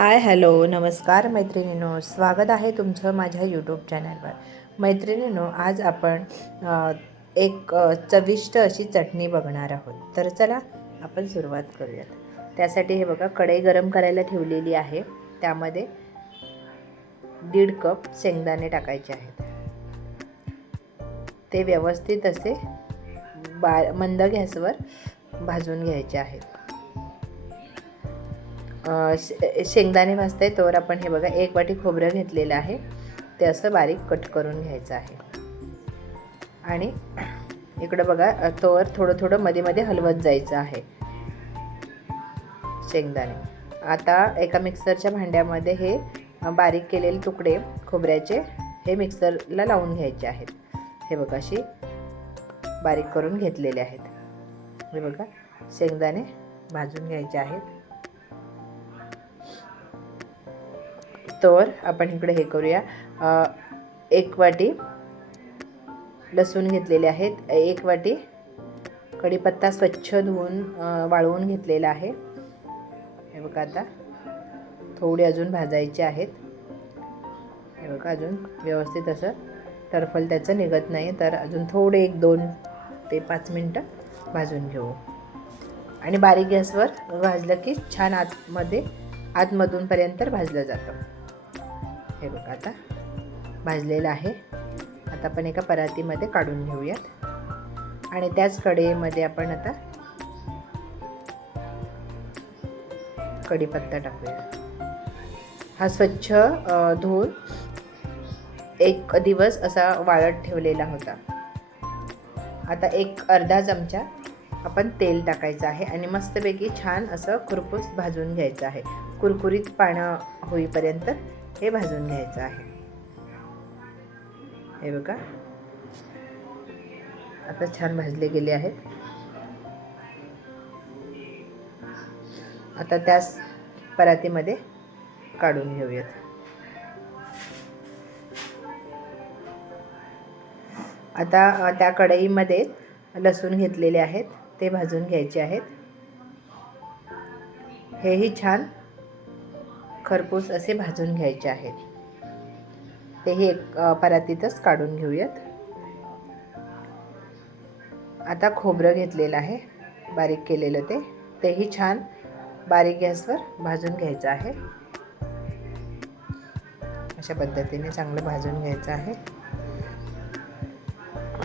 Hi hello नमस्कार मैत्रिणींनो, स्वागत आहे तुमचं माझ्या यूट्यूब चॅनलवर. मैत्रिणींनो, आज आपण एक चविष्ट अशी चटणी बघणार आहोत. तर चला आपण सुरुवात करूयात. त्यासाठी हे बघा, कढई गरम करायला ठेवलेली आहे. त्यामध्ये 1.5 कप शेंगदाणे टाकायचे आहेत. ते व्यवस्थित असे मंद गॅसवर भाजून घ्यायचे आहेत. शेंगदाणे भाजते तोवर आपण हे बघा 1 वाटी खोबरं घेतलेलं आहे. ते असं बारीक कट करून घ्यायचं आहे. आणि इकडं बघा, तोवर थोडं मध्ये मध्ये हलवत जायचं आहे शेंगदाणे. आता एका मिक्सरच्या भांड्यामध्ये हे बारीक केलेले तुकडे खोबऱ्याचे हे मिक्सरला लावून घ्यायचे आहेत. हे बघा, अशी बारीक करून घेतलेले आहेत. हे बघा, शेंगदाणे भाजून घ्यायचे आहेत. तर आपण इकडे हे करूया, 1 वाटी लसूण घेतलेले आहेत. 1 वाटी कढीपत्ता स्वच्छ धुवून वाळवून घेतलेला आहे. हे बघा, आता थोडे अजून भाजायचे आहेत. हे बघा, अजून व्यवस्थित असं टरफल त्याचं निघत नाही, तर अजून थोडे 1-2 ते 5 मिनटं भाजून घेऊ. आणि बारीक गॅसवर भाजलं की छान आतमधूनपर्यंत भाजलं जातं. हे बघा, आता भाजलेलं आहे. आता आपण एका परातीमध्ये काढून घेऊयात. आणि त्याच कढईमध्ये आपण आता कढीपत्ता टाकूया. हा स्वच्छ धुवून 1 दिवस असा वाळत ठेवलेला होता. आता अर्धा चमचा आपण तेल टाकायचं आहे आणि मस्तपैकी छान असं खरपूस भाजून घ्यायचं आहे. कुरकुरीत पानं होईपर्यंत हे भाजून घ्यायचं आहे. हे बघा, आता छान भाजले गेले आहेत. आता त्याच परातीमध्ये काढून घेऊयात. आता त्या कढईमध्ये लसूण घेतलेले आहेत, ते भाजून घ्यायचे आहेत. हेही छान खरपूस असे भाजून घ्यायचे आहेत. तेही एक परातीतच काढून घेऊयात. आता खोबरं घेतलेलं आहे बारीक केलेलं, तेही छान बारीक गॅसवर भाजून घ्यायचं आहे. अशा पद्धतीने चांगलं भाजून घ्यायचं आहे.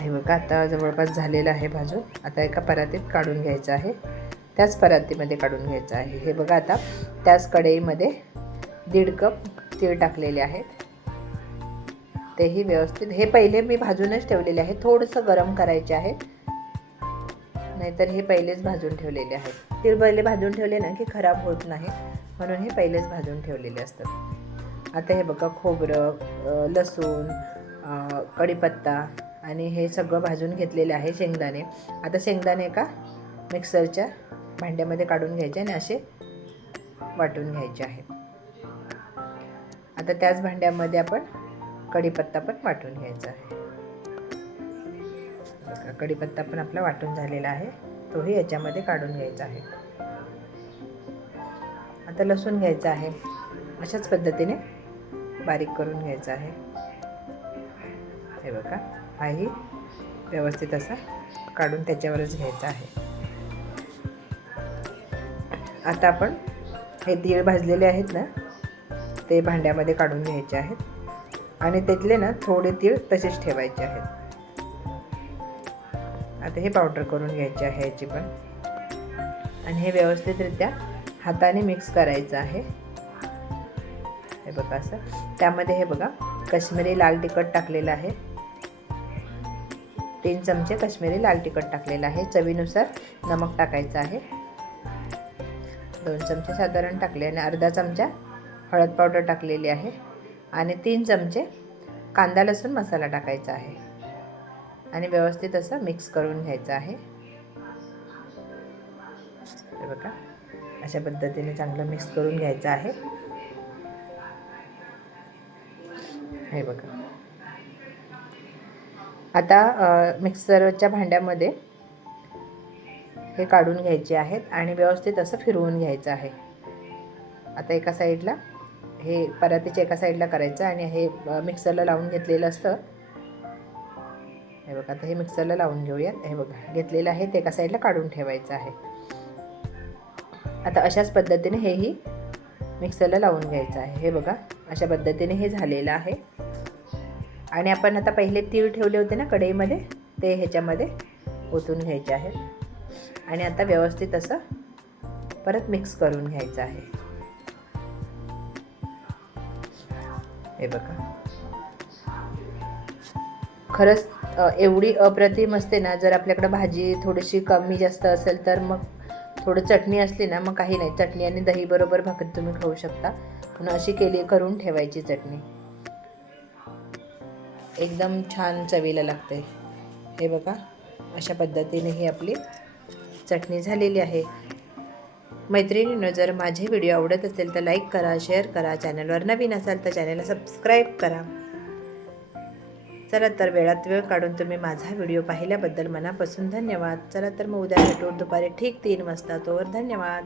हे बघा, आता जवळपास झालेलं आहे भाजून. आता एका परातीत काढून घ्यायचं आहे. त्याच परातीमध्ये काढून घ्यायचं आहे. हे बघा, आता त्याच कढईमध्ये 1.5 कप तीळ टाकलेले आहेत. तेही व्यवस्थित, हे पहिले मी भाजूनच ठेवलेले आहे. थोडंसं गरम करायचे आहेत, नाहीतर हे पहिलेच भाजून ठेवलेले आहेत. तीळ पहिले भाजून ठेवले ना की खराब होत नाही, म्हणून हे पहिलेच भाजून ठेवलेले असतात. आता हे बघा, खोबरं, लसूण, कढीपत्ता आणि हे सगळं भाजून घेतलेले आहे. शेंगदाणे, आता शेंगदाणे एका मिक्सरच्या भांड्यामध्ये काढून घ्यायचे आणि असे वाटून घ्यायचे आहेत. आता त्याच भांड्यामध्ये आपण कढीपत्ता पण वाटून घ्यायचा आहे. कढीपत्ता पण आपला वाटून झालेला आहे, तोही याच्यामध्ये काढून घ्यायचा आहे. आता लसूण घ्यायचा आहे, अशाच पद्धतीने बारीक करून घ्यायचा आहे. हे बघा, हाही व्यवस्थित असा काढून त्याच्यावरच घ्यायचा आहे. आता आपण हे तीळ भाजलेले आहेत ना, ते भांड्यामध्ये काढून घ्यायचे आहेत आणि त्यातले ना थोडे तीळ तसेच ठेवायचे आहेत. आता हे पावडर करून घ्यायचे आहे याची पण, आणि हे व्यवस्थितरित्या हाताने मिक्स करायचं आहे. हे बघा, असं त्यामध्ये हे बघा, काश्मीरी लाल तिखट टाकलेलं आहे. 3 चमचे काश्मीरी लाल तिखट टाकलेलं आहे. चवीनुसार नमक टाकायचं आहे. 2 चमचे साधारण टाकले आणि अर्धा चमचा हळद पावडर टाकलेली आहे. आणि 3 चमचे कांदा लसूण मसाला टाकायचा आहे आणि व्यवस्थित असं मिक्स करून घ्यायचं आहे. हे बघा, अशा पद्धतीने चांगलं मिक्स करून घ्यायचं आहे. हे बघा, आता मिक्सरच्या भांड्यामध्ये हे काढून घ्यायचे आहेत आणि व्यवस्थित असं फिरवून घ्यायचं आहे. आता एका साईडला हे परातीच्या एका साईडला करायचं आणि हे मिक्सरला लावून घेतलेलं असतं. हे बघा आता हे मिक्सरला लावून घेऊयात. हे बघा घेतलेलं आहे ते एका साईडला काढून ठेवायचं आहे. आता अशाच पद्धतीने हेही मिक्सरला लावून घ्यायचं आहे. हे बघा अशा पद्धतीने हे झालेलं आहे. आणि आपण आता पहिले तीळ ठेवले होते ना कढईमध्ये, ते ह्याच्यामध्ये ओतून घ्यायचे आहेत आणि आता व्यवस्थित असं परत मिक्स करून घ्यायचं आहे. हे बघा खरंच एवढी अप्रतिम असते ना. जर आपल्याकडे भाजी थोडीशी कमी जास्त असेल तर मग थोडं चटणी असली ना, मग काही नाही, चटणी आणि दही बरोबर भाकरी तुम्ही खाऊ शकता. पण अशी करून ठेवायची चटणी एकदम छान चवीला लागते. हे बघा अशा पद्धतीने ही आपली चटणी झालेली आहे. मैत्रिणींनो, जर माझे व्हिडिओ आवडत असेल तर लाईक करा, शेअर करा. चॅनलवर नवीन असाल तर चॅनलला सबस्क्राईब करा. चला तर वेळात वेळ काढून तुम्ही माझा व्हिडिओ पाहिल्याबद्दल मनापासून धन्यवाद. चला तर मग उद्या भेटू दुपारी ठीक 3 वाजता. तोवर धन्यवाद.